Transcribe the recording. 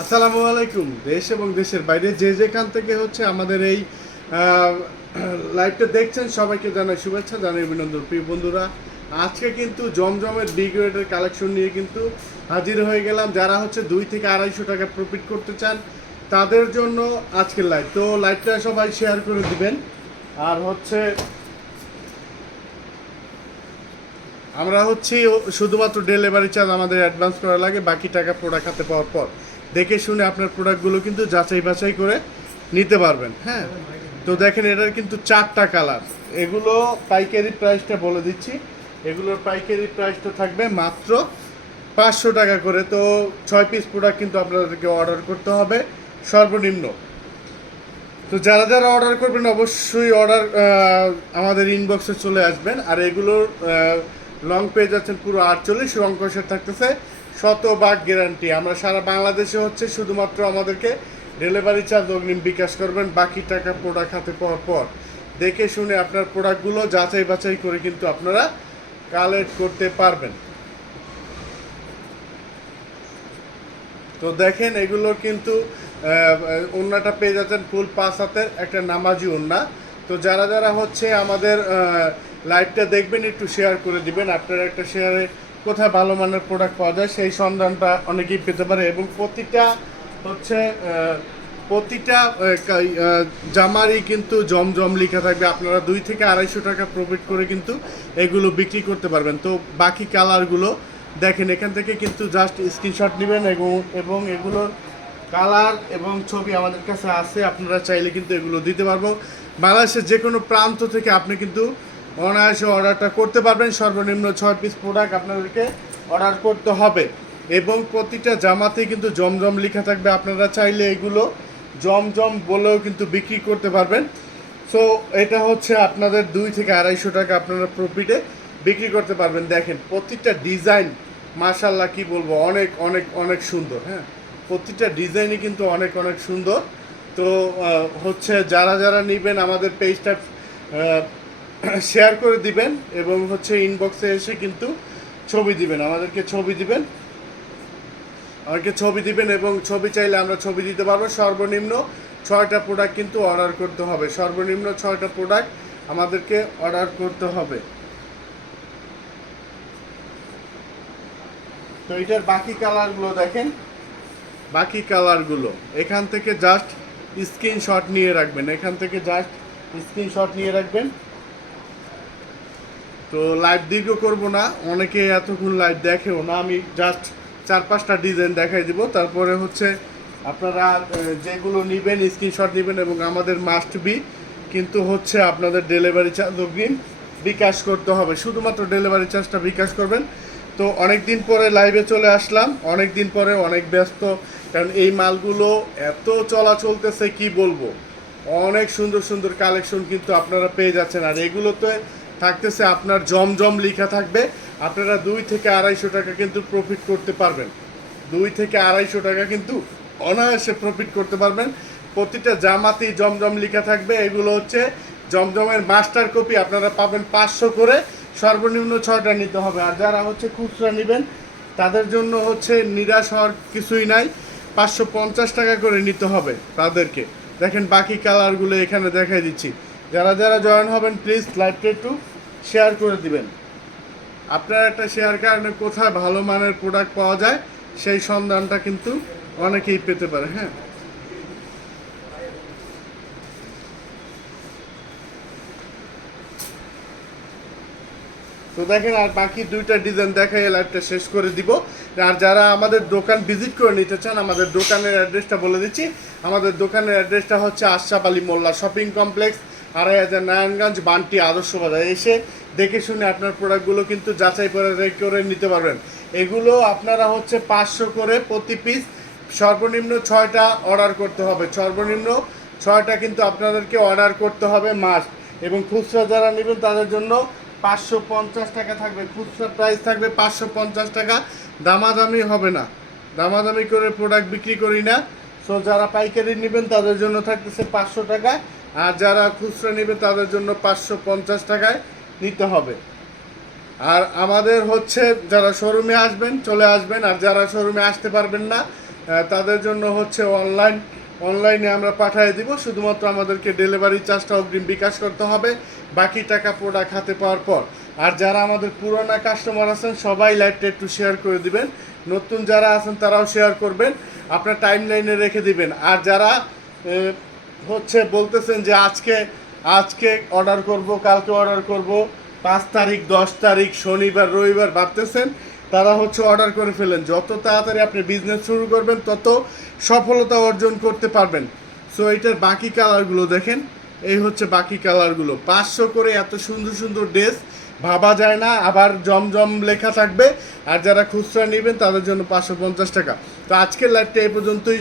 আসসালামু আলাইকুম। দেশ এবং দেশের বাইরে যে যেখান থেকে হচ্ছে আমাদের এই লাইভটা দেখছেন সবাইকে জানাই শুভেচ্ছা, জানাই অভিনন্দন। প্রিয় বন্ধুরা, আজকে কিন্তু জমজমের বি গ্রেডের কালেকশন নিয়ে কিন্তু হাজির হয়ে গেলাম। যারা হচ্ছে 200-250 টাকা প্রফিট করতে চান তাদের জন্য আজকের লাইভ। তো লাইভটা সবাই শেয়ার করে দিবেন। আর হচ্ছে আমরা হচ্ছে শুধুমাত্র ডেলিভারি চার্জ আমাদের অ্যাডভান্স করা লাগে, বাকি টাকা প্রোডাক্ট হাতে পাওয়ার পর দেখে শুনে আপনার প্রোডাক্টগুলো কিন্তু যাচাই বাছাই করে নিতে পারবেন। হ্যাঁ, তো দেখেন এটার কিন্তু 4টা কালার। এগুলো পাইকারি প্রাইসটা বলে দিচ্ছি, এগুলোর পাইকারি প্রাইসটা থাকবে মাত্র 500 টাকা করে। তো 6 পিস প্রোডাক্ট কিন্তু আপনাদেরকে অর্ডার করতে হবে সর্বনিম্ন। তো যারা যারা অর্ডার করবেন অবশ্যই অর্ডার আমাদের ইনবক্সে চলে আসবেন। আর এগুলোর লং পেজ আছেন পুরো 48, রং কষের থাকতেছে 100% গ্যারান্টি। আমরা সারা বাংলাদেশে হচ্ছে শুধুমাত্র আমাদেরকে ডেলিভারি চার্জ অগ্রিম বিকাশ করবেন, বাকি টাকা প্রোডাক্ট হাতে পাওয়ার পর দেখে শুনে আপনার প্রোডাক্টগুলো যাচাই বাছাই করে কিন্তু আপনারা কালেক্ট করতে পারবেন। তো দেখেন এগুলো কিন্তু ওন্নাটা পেয়ে যাচ্ছেন ফুল 5 হাতের একটা নামাজি ওন্না। তো যারা যারা হচ্ছে আমাদের লাইভটা দেখবেন একটু শেয়ার করে দিবেন। আপনার একটা শেয়ারে কোথায় ভালো মানের প্রোডাক্ট পাওয়া যায় সেই সন্ধানটা অনেকেই পেতে পারে। এবং প্রতিটা জামারই কিন্তু জমজম লেখা থাকবে। আপনারা 200-250 টাকা প্রফিট করে কিন্তু এগুলো বিক্রি করতে পারবেন। তো বাকি কালারগুলো দেখেন, এখান থেকে কিন্তু জাস্ট স্ক্রিনশট নেবেন এবং এগুলোর কালার এবং ছবি আমাদের কাছে আছে। আপনারা চাইলে কিন্তু এগুলো দিতে পারবো। বাংলাদেশের যে কোনো প্রান্ত থেকে আপনি কিন্তু অনায়াসে অর্ডারটা করতে পারবেন। সর্বনিম্ন 6 পিস প্রোডাক্ট আপনাদেরকে অর্ডার করতে হবে এবং প্রতিটা জামাতেই কিন্তু জমজম লেখা থাকবে। আপনারা চাইলে এগুলো জমজম বলেও কিন্তু বিক্রি করতে পারবেন। সো এটা হচ্ছে আপনাদের 200-250 টাকা আপনারা প্রফিটে বিক্রি করতে পারবেন। দেখেন প্রতিটা ডিজাইন মাশাআল্লাহ কি বলবো, অনেক অনেক অনেক সুন্দর। হ্যাঁ, প্রতিটা ডিজাইনই কিন্তু অনেক অনেক সুন্দর। তো হচ্ছে যারা যারা নেবেন আমাদের পেজটা শেয়ার করে দিবেন এবং হচ্ছে ইনবক্সে এসে কিন্তু ছবি দিবেন, আমাদেরকে ছবি দিবেন এবং ছবি চাইলে আমরা ছবি দিতে পারবো। সর্বনিম্ন 6টা প্রোডাক্ট কিন্তু অর্ডার করতে হবে, সর্বনিম্ন 6টা প্রোডাক্ট আমাদেরকে অর্ডার করতে হবে। তো এটার বাকি কালারগুলো দেখেন, বাকি কালারগুলো এখান থেকে জাস্ট স্ক্রিনশট নিয়ে রাখবেন, তো লাইভ দীর্ঘ করব না, অনেকে এতক্ষণ লাইভ দেখেও না। আমি জাস্ট 4-5টা ডিজাইন দেখাই দিব, তারপরে হচ্ছে আপনারা যেগুলো নেবেন স্ক্রিনশট নেবেন এবং আমাদের মাস্ট বি কিন্তু হচ্ছে আপনাদের ডেলিভারি চার্জ অগ্রিম বিকাশ করতে হবে। শুধুমাত্র ডেলিভারি চার্জটা বিকাশ করবেন। তো অনেক দিন পরে লাইভে চলে আসলাম, অনেক দিন পরে, অনেক ব্যস্ত, কারণ এই মালগুলো এত চলতেছে কি বলবো। অনেক সুন্দর সুন্দর কালেকশন কিন্তু আপনারা পেয়ে যাচ্ছেন। আর এগুলোতে থাকতেছে আপনার জমজম লেখা থাকবে। আপনারা 200-250 টাকা কিন্তু প্রফিট করতে পারবেন, 200-250 টাকা কিন্তু অনায়াসে প্রফিট করতে পারবেন। প্রতিটা জামাতেই জমজম লেখা থাকবে। এগুলো হচ্ছে জমজমের মাস্টার কপি, আপনারা পাবেন 500 করে, সর্বনিম্ন 6টা নিতে হবে। আর যারা হচ্ছে খুচরা নেবেন তাদের জন্য হচ্ছে নিরাশ হওয়ার কিছুই নাই, 550 টাকা করে নিতে হবে তাদেরকে। দেখেন বাকি কালারগুলো এখানে দেখাই দিচ্ছি। যারা যারা জয়েন হবেন প্লিজ লাইভটা একটু শেয়ার করে দিবেন। আপনার একটা শেয়ার কারণে কোথায় ভালো মানের প্রোডাক্ট পাওয়া যায় সেই সন্ধানটা কিন্তু অনেকেই পেতে পারে। হ্যাঁ, তো দেখেন আর বাকি 2টা ডিজাইন দেখাই লাইভটা শেষ করে দিব। আর যারা আমাদের দোকান ভিজিট করে নিতে চান আমাদের দোকানের অ্যাড্রেসটা বলে দিচ্ছি। আমাদের দোকানের অ্যাড্রেসটা হচ্ছে আশরাফ আলী মোল্লা শপিং কমপ্লেক্স, 2500 নারায়ণগঞ্জ, বান্টি আদর্শ বাজার। এসে দেখে শুনে আপনার প্রোডাক্টগুলো কিন্তু যাচাই করে নিতে পারবেন। এগুলো আপনারা হচ্ছে 500 করে প্রতি পিস, সর্বনিম্ন 6টা অর্ডার করতে হবে, সর্বনিম্ন 6টা কিন্তু আপনাদেরকে অর্ডার করতে হবে মাস্ট। এবং খুচরা যারা নেবেন তাদের জন্য 550 টাকা থাকবে, খুচরা প্রাইস থাকবে 550 টাকা। দামাদামি হবে না, দামাদামি করে প্রোডাক্ট বিক্রি করি না। সো যারা পাইকারি নেবেন তাদের জন্য থাকতেছে 500 টাকা, আর যারা খুচরা নেবে তাদের জন্য 550 টাকায় নিতে হবে। আর আমাদের হচ্ছে যারা শোরুমে আসবেন চলে আসবেন, আর যারা শোরুমে আসতে পারবেন না তাদের জন্য হচ্ছে অনলাইনে আমরা পাঠিয়ে দিব। শুধুমাত্র আমাদেরকে ডেলিভারি চার্জটা অগ্রিম বিকাশ করতে হবে, বাকি টাকা প্রোডাক্ট হাতে পাওয়ার পর। আর যারা আমাদের পুরোনো কাস্টমার আছেন সবাই লাইভটা একটু শেয়ার করে দিবেন, নতুন যারা আছেন তারাও শেয়ার করবেন, আপনার টাইম লাইনে রেখে দিবেন। আর যারা হচ্ছে বলতেছেন যে আজকে অর্ডার করব, কালকে অর্ডার করব, 5 তারিখ 10 তারিখ শনিবার রবিবার ভাবতেছেন, তারা হচ্ছে অর্ডার করে ফেলেন। যত তাড়াতাড়ি আপনি বিজনেস শুরু করবেন তত সফলতা অর্জন করতে পারবেন। সো এটার বাকি কালারগুলো দেখেন, এই হচ্ছে বাকি কালারগুলো। 500 করে এত সুন্দর সুন্দর ড্রেস ভাবা যায় না। আবার জমজম লেখা থাকবে, আর যারা খুচরা নেবেন তাদের জন্য 550 টাকা। তো আজকের লাইভটা এই পর্যন্তই।